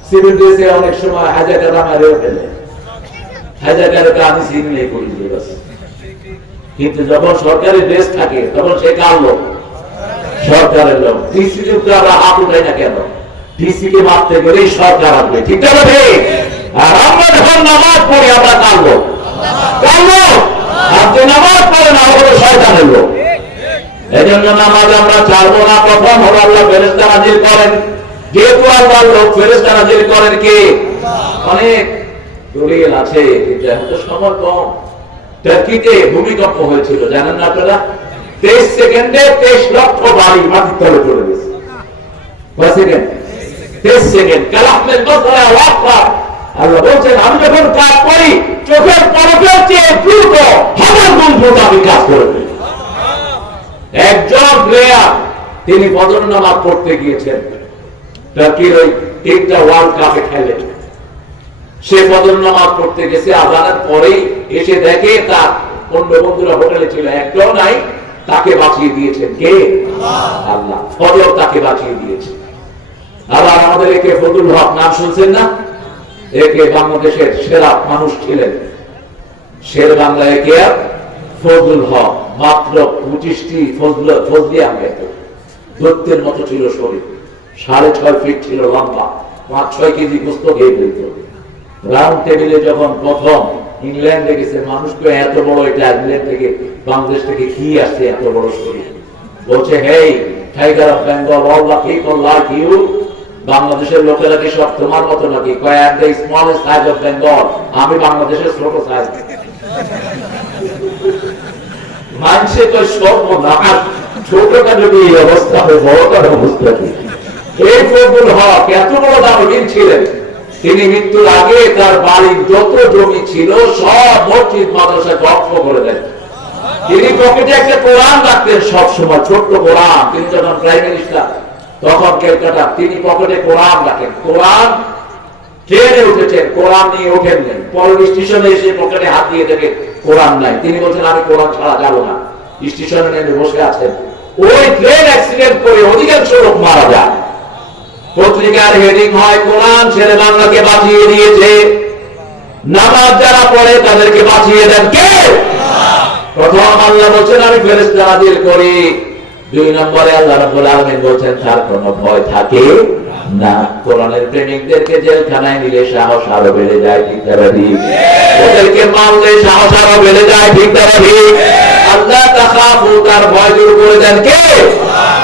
সিভিল দেশে অনেক সময় হাজাকারা মারেও ফেলে। হাজাকারকে আমি সিভিল নেই পুলিশ দেশ। কিন্তু যখন সরকারি দেশ থাকে, তখন সে কার লোক? সরকারের লোক। ডিসি কে আমরা হাত উঠাই না কেন? ডিসি কে মারতে গেলেই সরকার আসবে, ঠিক আছে? আর আমরা যখন নামাজ পড়ি, আমরা কার লোক? কার লোক? আর যে নামাজ পড়ে না, হলো শয়তানের লোক। এজন্য নামাজ আমরা ছাড়বো না। প্রথম হলো আল্লাহ ফেরেশতা নাযিল করেন। যেহেতু আল্লাহর লোক, ফেরেশতা নাযিল করেন কে? অনেক দলিল আছে, কিন্তু এখন তো সময় কম। টার্কিতে ভূমিকম্প হয়েছিল, জানেন না আপনারা? 23 সেকেন্ডে 23 লক্ষ বাড়ি মাটির তলে চলে গেছে। কয় সেকেন্ড? 23 সেকেন্ড। কালামের বছরে ওয়াক্ফা আল্লাহ বলছেন, আমি যখন কাজ করি চোখের পলকের চেয়ে দ্রুত 1000 গুণ দ্রুত আমি কাজ করে ফেলি। একজন প্লেয়ার তিনি ফজর নামাজ পড়তে গিয়েছেন, টার্কির ওই 3টা ওয়ার্ল্ড কাপে খেলেন। সে ফজর নামাজ পড়তে গেছে, আজানের পরেই এসে দেখে তার অন্য বন্ধুরা হোটেলে ছিল, একটাও নাই। তাকে বাঁচিয়ে দিয়েছেন কে? আল্লাহ। ফজর তাকে বাঁচিয়ে দিয়েছে। আবার আমাদের একে ফজলুল হক নাম শুনছেন না? একে বাংলাদেশের সেরা মানুষ ছিলেন, শের বাংলা একে ফজলুল হক। মাত্র 25টি ফজলিয়াম গেত, দৈত্যের মতো ছিল শরীর, 6.5 ফিট ছিল লম্বা, 5-6 কেজি গোস্ত খেয়ে ফেলত। রাউন্ড টেবিলে যখন প্রথম ইংল্যান্ডে গেছে, মানুষকে এত বড়, এটা ইংল্যান্ড থেকে বাংলাদেশ থেকে কি আসছে এত বড় শরীর। বলছে, hey tiger of Bengal, all the people like you. বাংলাদেশের লোকেরা কি সব তোমার মতো নাকি? কয় the smallest size of Bengal, আমি বাংলাদেশের ছোট সাইজ। মানুষে তো সর্বনাশ, ছোটটা যদি এই অবস্থা হয়, বড়টার অবস্থা কি? এই ফজলুল হক এত বড় দানবীর ছিলেন, তিনি মৃত্যুর আগে তার বাড়ির যত জমি ছিল সব মসজিদ মাদ্রাসা ওয়াকফ করে দেন। তিনি পকেটে একটা কোরআন রাখতেন সবসময়, ছোট্ট কোরআন। তিনি যখন প্রাইম মিনিস্টার তখন ক্যালকাটা, তিনি পকেটে কোরআন রাখেন। কোরআন ট্রেনে উঠেছেন, কোরআন নিয়ে ওঠেন নেই। পরের স্টেশনে এসে পকেটে হাত দিয়ে দেখে কোরআন নাই। তিনি বলছেন, আমি কোরআন ছাড়া যাবো না। স্টেশনে নেমে বসে আছেন। ওই ট্রেন অ্যাক্সিডেন্ট করে অধিকাংশ লোক মারা যায়। পত্রিকার হেডিং হয়, কোরআন ছেড়ে বাংলাকে বাঁচিয়ে দিয়েছে। নামাজ যারা পড়ে তাদেরকে বাঁচিয়ে দেন কে? প্রথম আল্লাহ বলছেন, আমি ফেরেশতা নাযিল করি। 2 নম্বরে আল্লাহ রাব্বুল আলামিন বলছেন, তার কোনো ভয় থাকে না। কোরআনের প্রেমিকদেরকে জেলখানায় নিলে সাহস আরো বেড়ে যায়, ঠিক না ঠিক? ওদেরকে মারলে সাহস আরো বেড়ে যায়, ঠিক না ঠিক? আল্লাহ তাখাফু, তার ভয় দূর করে দেন কে?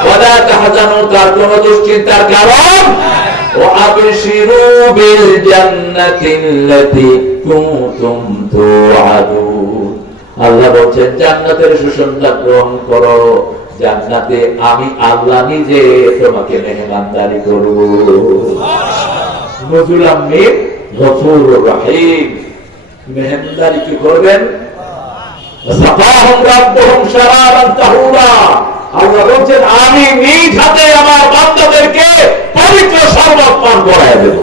ওয়ালা তাহজানু, তার কোনো দুশ্চিন্তার কারণ। ওয়া আবশিরু বিল জান্নাতিল্লাতী কুনতুম তুআদুন। আল্লাহ বলছেন, জান্নাতের সুসংবাদ গ্রহণ করো। জান্নাতে আমি আল্লাহ নিজে তোমাকে মেহমানদারি করব। নজুলাম মিন গফুরুর রহিম। মেহমানদারি কি করবেন? সাফাহুম রাব্বুহুম শারাবান তাহুরা। আল্লাহ বলছেন, আমি নিজ হাতে আমার বান্দাদেরকে পবিত্র শরবত পান করায় দেব।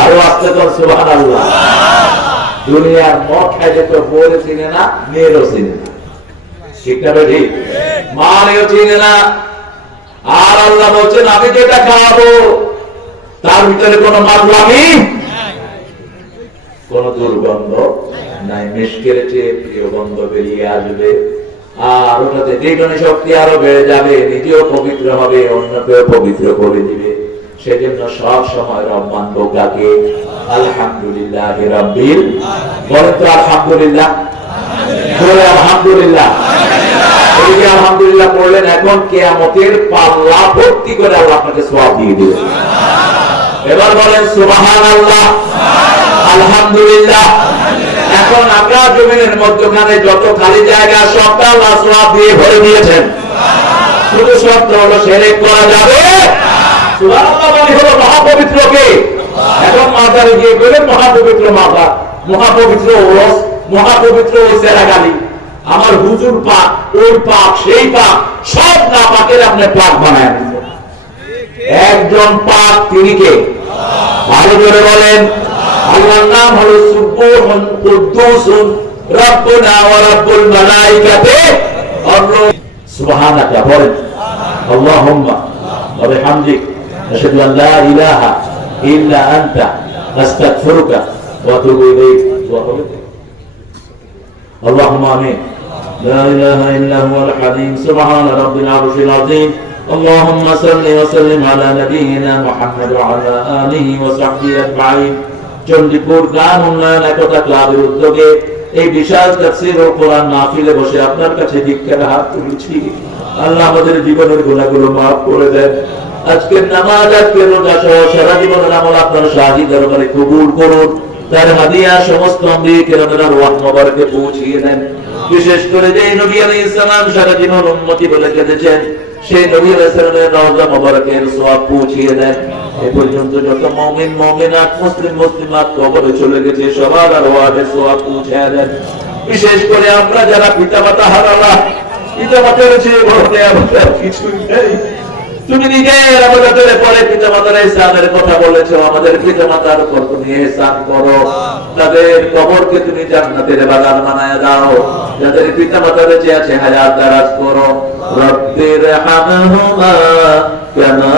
আরো আসতে তো সুবহানাল্লাহ। দুনিয়ার মদ খাইতে তো বউরে চিনে না, মেয়েরও চিনে না, ঠিক না ঠিক? মারেও চিনে না। আর আল্লাহ বলছেন, আমি যেটা খাওয়াবো তার ভিতরে কোনো মাতলামি, কোন দুর্গন্ধ নাই। মিশকের চেয়ে প্রিয় গন্ধ বেরিয়ে আসবে, আর ওটাতে দ্বিগুণী শক্তি আরো বেড়ে যাবে। নিজেও পবিত্র হবে, অন্যকেও পবিত্র করে দিবে। সেজন্য সব সময় রহমান বোকাকে আলহামদুলিল্লাহ রাব্বিল, বলেন তো আলহামদুলিল্লাহ, বলে আলহামদুলিল্লাহ। এই যে আলহামদুলিল্লাহ পড়লেন, এখন কিয়ামতের পাল্লা ভর্তি করে আল্লাহ আপনাকে সওয়াব দিয়ে দিবেন। এবার বলেন সুবহানাল্লাহ, আলহামদুলিল্লাহ। এখন আকাশ জমিনের মধ্যখানে যত খালি জায়গা সবটা আল্লাহ সওয়াব দিয়ে ভরে দিয়েছেন। শুধু শর্ত হলো শিরক করা যাবে। সুবহানাল্লাহ মানে হলো মহাপবিত্র কে? এখন মাজারে গিয়ে বলেন মহাপবিত্র মাজার, মহাপবিত্র ওরস, মহাপবিত্র ওই সেরাগালি। আমার হুজুর পাক, ওই পাক, সেই পাক, সব না পাকের আপনি পাক বানায় দিচ্ছেন। একজন পাক, তিনি কে? আরো জোরে বলেন। আল্লাহর নাম হলো সুবহান কুদ্দুসুন রাব্বুনা ওয়া রাব্বুল মালাইকাতি আর-রূহ। সুবহানাকা, বলেন আল্লাহুম্মা ওয়া বিহামদিক আশহাদু আন লা ইলাহা ইল্লা আনতা আস্তাগফিরুকা ওয়া আতুবু ইলাইক। اللهم آمين. لا إله إلا هو الحليم سبحان رب العرش العظيم. اللهم صل وسلم على نبينا محمد وعلى آله وصحبه أجمعين. চণ্ডীপুর গান উন্নয়ন একতা ক্লাবের উদ্যোগে এই বিশাল তাফসীরুল কোরআন মাহফিলে বসে আপনার কাছে ভিক্ষার হাত তুলেছি। আল্লাহ আমাদের জীবনের গুনাহগুলো মাফ করে দেন। আজকের নামাজ, আজকের রোজা সহ সারা জীবনের আমল আপনার শাহী দরবারে কবুল করুন। তার হাদিয়া সমস্ত আম্বিয়া রওয়াহ মোবারকে পৌঁছিয়ে দেন। বিশেষ করে যে নবী আলাইহিস সালাম সারা জীবন উম্মতি বলে কেঁদেছেন, সেই নবী আলাইহিস সালামের রওজা মোবারকের সওয়াব পৌঁছিয়ে দেন। এ পর্যন্ত যত মুমিন মুমিনাত মুসলিম মুসলিমাত কবরে চলে গেছে সবার রওয়াহের সওয়াব পৌঁছিয়ে দেন। বিশেষ করে আমরা যারা পিতামাতা হারালাম, পিতামাতার চেয়ে বড় নিয়ামত আর কিছুই নেই। তুমি নিজের আমাদের পরে পিতামাতার ইহসানের কথা বলেছো, আমাদের পিতামাতার উপর তুমি ইহসান করো, তাদের কবরকে তুমি জান্নাতের বাগান বানায় দাও, যাদের পিতামাতার চেয়ে আছে হায়াত দারাজ করো। রব্বির হামহুমা কামা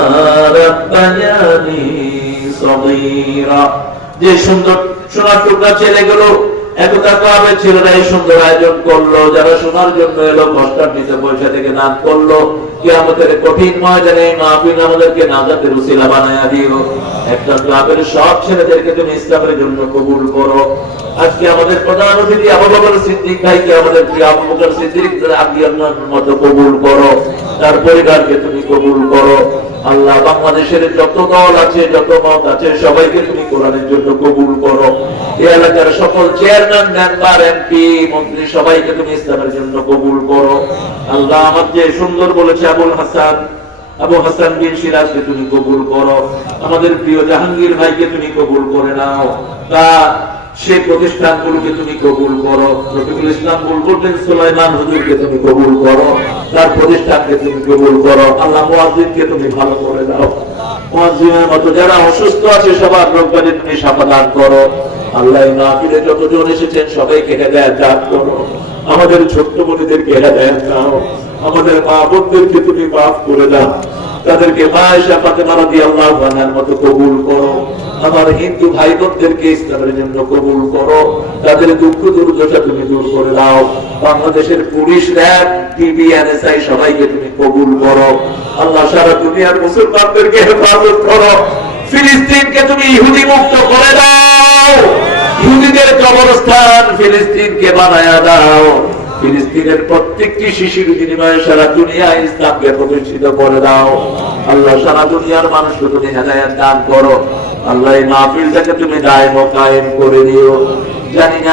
রাব্বায়ানি সগীরা। যে সুন্দর সোনার টুকরা ছেলেগুলো একতা ক্লাবের ছেলেরা এই সুন্দর আয়োজন করলো, যারা শোনার জন্য এলো, কষ্টার নিতে পয়সা থেকে দান করলো, কিয়ামতের কঠিন ময়দানে মাহফিল আমাদেরকে নাজাতের উসিলা বানায়া দিও। একটা ক্লাবের সব ছেলেদেরকে তুমি ইসলামের জন্য কবুল করো। আজকে আমাদের প্রধান অতিথি আবু বকর সিদ্দিক ভাইকে আমাদের প্রিয় আবু বকর সিদ্দিক আল্লাহর মতো কবুল করো, তার পরিবারকে তুমি কবুল করো। আল্লাহ বাংলাদেশের যত দল আছে, যত মত আছে, সবাইকে তুমি কোরআনের জন্য কবুল করো। এই এলাকার সকল চেয়ারম্যান, মেম্বার, এমপি, মন্ত্রী সবাইকে তুমি ইসলামের জন্য কবুল করো। আল্লাহ আমার যে সুন্দর বলেছে আবু হাসান বিন সিরাজকে তুমি কবুল করো। আমাদের প্রিয় জাহাঙ্গীর ভাইকে তুমি কবুল করে নাও, তার সেই প্রতিষ্ঠানগুলোকে তুমি কবুল করো। রফিকুল ইসলাম বুলবুল বিন সুলাইমান হুজুরকে তুমি কবুল করো, তার প্রতিষ্ঠানকে তুমি কবুল করো। আল্লাহ মুয়াজ্জিনকে তুমি ভালো করে দাও। মুয়াজ্জিনের মতো যারা অসুস্থ আছে সবার রোগ ব্যাধি তুমি শাফা দান করো। আল্লাহ মাহফিলে যতজন এসেছেন সবাইকে হেদায়েত দান করো। আমাদের ছোট্ট বোনেদেরকে হেদায়েত দাও, আমাদের মা বোনদেরকে তুমি মাফ করে দাও, তাদেরকে আয়েশা ফাতেমা রাদিয়াল্লাহু আনহার মতো কবুল করো। আমার হিন্দু ভাই বোনদেরকে ইসলামের জন্য কবুল করো, তাদের দুঃখ দুর্দশা তুমি দূর করে দাও। বাংলাদেশের পুলিশ, র্যাব, টিভি, এনএসআই সবাইকে তুমি কবুল করো। আল্লাহ সারা দুনিয়ার মুসলমানদেরকে হেফাজত করো। ফিলিস্তিনকে তুমি ইহুদি মুক্ত করে দাও, ইহুদিদের কবরস্থান ফিলিস্তিনকে বানায়া দাও। ফিলিস্তিনের প্রত্যেকটি শিশুর বিনিময়ে সারা দুনিয়া ইসলামকে প্রতিষ্ঠিত করে দাও। আল্লাহ সারা দুনিয়ার মানুষকে তুমি হেদায়েত দান করো। আল্লাহ এই মাহফিলটাকে তুমি দায়ম ও কায়েম করে দিও। জানি না